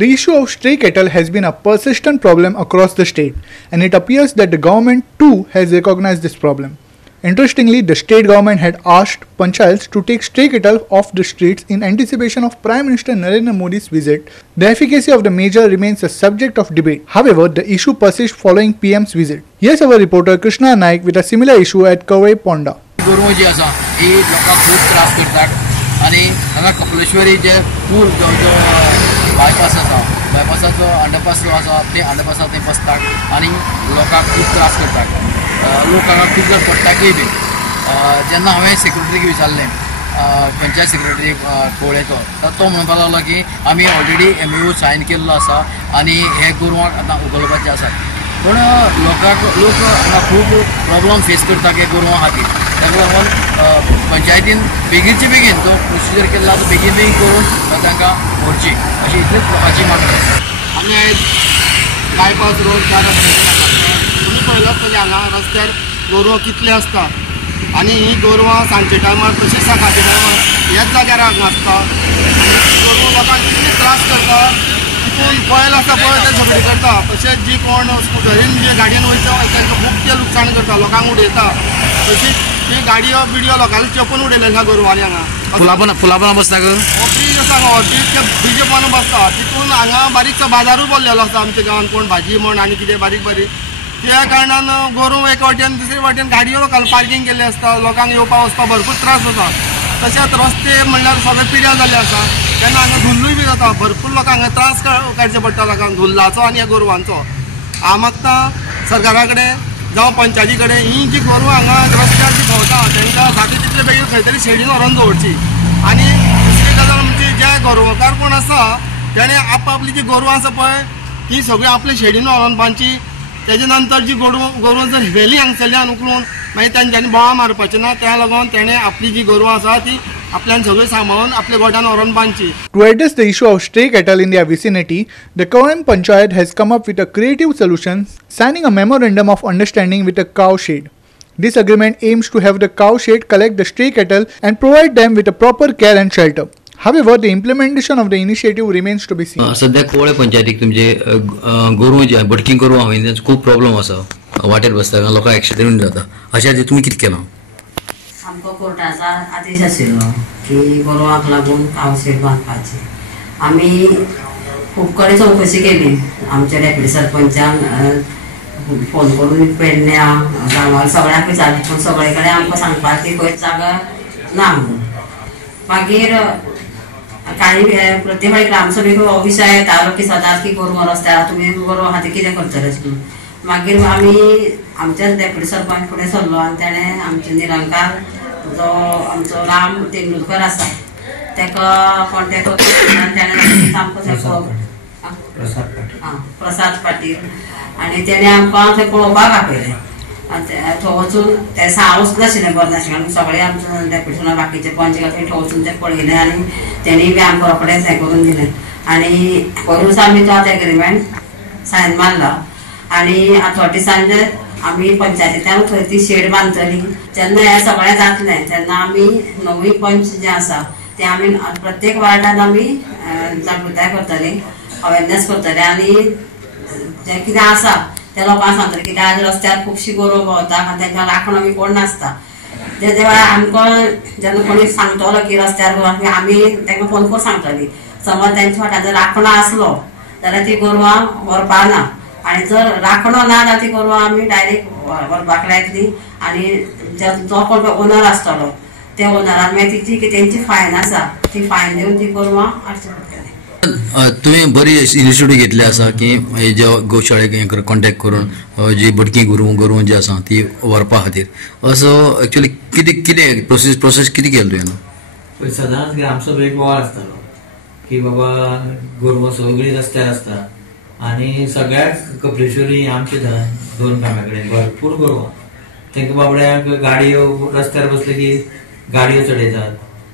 The issue of stray cattle has been a persistent problem across the state, and it appears that the government too has recognized this problem. Interestingly, the state government had asked panchayats to take stray cattle off the streets in anticipation of Prime Minister Narendra Modi's visit. The efficacy of the measure remains a subject of debate. However, the issue persists following PM's visit. Here's our reporter Krishna Naik with a similar issue at Kawai Ponda. गोरवां जी आसा ही लोकांक खूब त्रास करतात आनी हांगा कपलेश्वरी जे पूल जो बायपास आसा बायपासाचो अंडरपास जो आसा ते अंडरपासा थंय बसतात आनी लोकांक खूब त्रास करतात लोक हांगा खूब जर पडटाकय बी जेन्ना हांवें सेक्रेटरीक विचारलें पंचायत सेक्रेटरी कोळेचो तर तो म्हणपाक लागलो की आमी ऑलरेडी MOU सायन केल्लो आसा आनी हे गोरवांक आतां उगोवपाचे आसात पण लोक हांगा खूब प्रॉब्लम फेस करता हे गोरवां खातीर ताका लागून पंचायतीन बेगीनचे बेगीन तो प्रोसिजर केल्लो तो बेगीन करून तांकां व्हरची अशी इतलीच लोकांची मागणी आसा. आमी आयज बायपास रोड तुमी पळयलात तरी हांगा रस्त्यार गोरवां कितले आसता आनी ही गोरवां सांजचे टायमार तशीच सकाळच्या टायमार ह्याच जाग्यार आसता आनी गोरवां लोकांक कितले त्रास करता तितून बैल आसा पळय ते झगडी करता तशेंच जी कोण स्कुटरीन जे गाडयेन वयता तांकां खूब ते लुकसाण करता लोकांक उडयता तशीच ती गाडयो बिडयो लोकांनी चेपून उडयले ह्या गोरवांनी हांगा फुलापना बसता फ्रीज आसा हांगा फ्रीज पोंद बसता तितून हांगा बारीकसो बाजारूय बोल्लेलो आसा आमच्या गांवांत कोण भाजी म्हण आनी कितें बारीक बारीक त्या कारणान गोरवां एका वाटेन दुसरे वाटेन गाडयो लोकांनी पार्किंग केल्ले आसता लोकांक येवपा वचपाक भरपूर त्रास जाता तशेंच रस्ते म्हणल्यार सगळे पिड्यार जाल्ले आसा तेन्ना हांगा धुल्लूय बी जाता भरपूर लोकांक त्रास काडचे पडटा लोकांक धुल्लाचो आनी ह्या गोरवांचो हांव मागता सरकारा कडेन जावं पंचायती कडेन ही जी गोरवां हांगा रस्त्यार जी भोंवता तांकां जाता तितले बेगीन खंय तरी शेडीन व्हरोन दवरची आनी दुसरी गजाल म्हणजे जे गोरवांकार कोण आसा तेणें आपली जी गोरवां आसा पळय ती सगळी आपले शेडीन व्हरोन बांदची तेजे नंतर जी गोरवां जर व्हेली हांगसरल्यान उखलून मागीर तेंच्यांनी बोवाळ मारपाचें ना त्या लागून तेणें आपली जी गोरवां आसा ती आपल्यान सगळी सांबाळून आपल्या गोठान व्हरोन बांदची. To address the issue of stray cattle in their vicinity, the Kawai Panchayat has come up with a creative solution, signing a memorandum of understanding with a cow shed. This agreement aims to have the cow shed collect the stray cattle and provide them with a proper care and shelter. However, the implementation of the initiative remains to be seen. सध्या कवळे पंचायतीक तुमचे गोरवां जे भटकी गोरवां हांवें खूब problem आसा वाटेर बसता लोकांक एक्सिडेंट जाता अशें तुमी कितें केलां? आमकां कोर्टाचो आदेश आशिल्लो की गोरवांक लागून काव शेड बांदपाची आमी खूब कडेन चवकशी केली आमच्या डेप्युटी सरपंचान फोन करून पेडण्या गांवांत सगळ्याक विचारलें पूण सगळे कडेन आमकां सांगपाक ती खंयच जागा ना म्हणून मागीर काही प्रत्येक फावटी ग्रामसभेक विशय येतालो की सदांच की गोरवां रस्त्यार तुमी गोरवां खातीर कितें करतले अशें मागीर आमी आमच्या डेप्युटी सरपंच फुडें सरलो आनी ताणें आमचे निरंकार जो आमचो राम तेंडुलकर आसा ताका कॉन्टेक्ट करून ताणें आमकां प्रसाद पाटील आनी तेणें आमकां थंय पळोवपाक आपयलें थंय वचून तें हांवूच नाशिल्लें बरें नाशिल्लें सगळें आमचे डेप्युटेशनां बाकीचे पंच थंय वचून तें पळयलें आनी तेणीय बी आमकां रोखडेंच हें करून दिलें आनी पयरूच आमी तो आतां एग्रिमेंट सायन मारला आनी अथॉरिटीसांनी आमी पंचायतींतल्यान थंय ती शेड बांदतली जेन्ना हें सगळें जातलें तेन्ना आमी नवी पंच जे आसा ते आमी प्रत्येक वार्डान आमी जागृताय करतली अवेरनेस करतले आनी जें कितें आसा त्या लोकांक सांगतले कित्याक आज रस्त्यार खुबशीं गोरवां भोंवता आनी तांकां राखण बी कोण नासता ते वेळार आमकां जेन्ना कोणी सांगतलो की रस्त्यार गोरवां आमी तांकां फोन करून सांगतली समज तेंच्या फाटार जर राखणो आसलो जाल्यार ती गोरवां व्हरपा ना आनी जर राखणो ना जाल्यार ती गोरवां आमी डायरेक्ट व्हरपाक लायतली आनी जो कोण ओनर आसतलो त्या ओनरान मागीर ती तेंची फायन आसा ती फायन दिवन ती गोरवां हाडची पडटली. तुम्ही बरी इनिशिएटिव्ह घेतली आसा की जे गोशाळेक कॉन्टॅक्ट करून जी भटकी गोरवां जी आसा ती व्हरपा खातीर असो एक्चुअली कितें प्रोसेस कितें केलो तुवें? सदांच ग्रामसभेक बोवाळ आसतालो की बाबा गोरवां सगळीं रस्त्यार आसता आनी सगळ्याक कपलेश्वरी आमचे दोन काम्या कडेन भरपूर गोरवां तांकां बाबड्यांक गाडयो रस्त्यार बसले की गाडयो चडयतात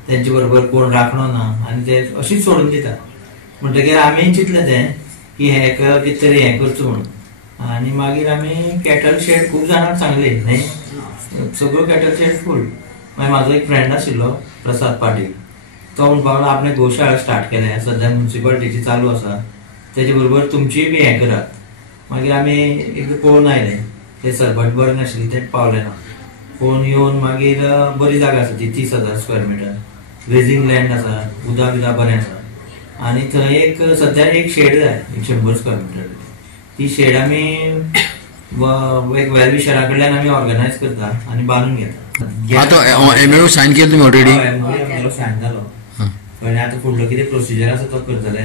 तेंचे बरोबर कोण राखणो ना आनी ते अशीच सोडून दितात म्हणटकीर आमी चिंतलें तें की हें कितें तरी हें करचो म्हणून आनी मागीर आमी कॅटल शेड खूब जाणांक सांगली न्ही सगळो कॅटल शेड फूल मागीर म्हाजो एक फ्रेंड आशिल्लो प्रसाद पाटील तो म्हणपाक लागलो आपणे गोशाळा स्टार्ट केल्या सद्या म्युन्सिपालिटीची चालू आसा तेजे बरोबर तुमची बी हें करात. मागीर आमी एकदां पळोवन आयले ते सरपंच बरें नाशिल्ले ते पावले ना. पळोवन येवन मागीर बरी जागा आसा ती 30,000 स्क्वेअर मिटर ग्रेजिंग लँड आसा, उदक बिदक बरें आसा. आनी थंय एक सद्या एक शेड जाय 100 स्क्वेअर मिटर. ती शेड आमी एक वेलविशरा कडल्यान आमी ऑर्गनायज करता आनी बांदून घेता. आतां एमओयू सायन केलो तुमी ऑलरेडी? एमओयू सायन जालो. पण आतां फुडलो कितें प्रोसिजर आसा तो करतले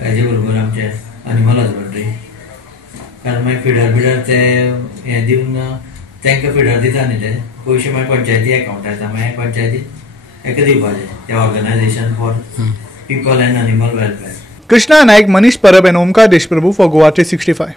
हेजे बरोबर आमचे एनिमल हजबंड्री. कारण मागीर फिडर बिडर ते हें दिवन तांकां फिडर दिता न्ही ते पयशे मागीर पंचायती अकावंट येता. मागीर पंचायती हेका दिवपाचे ते organisation for people end animal welfare. Krishna Naik, Manish Parab and Omkar Deshprabhu for Goa 365.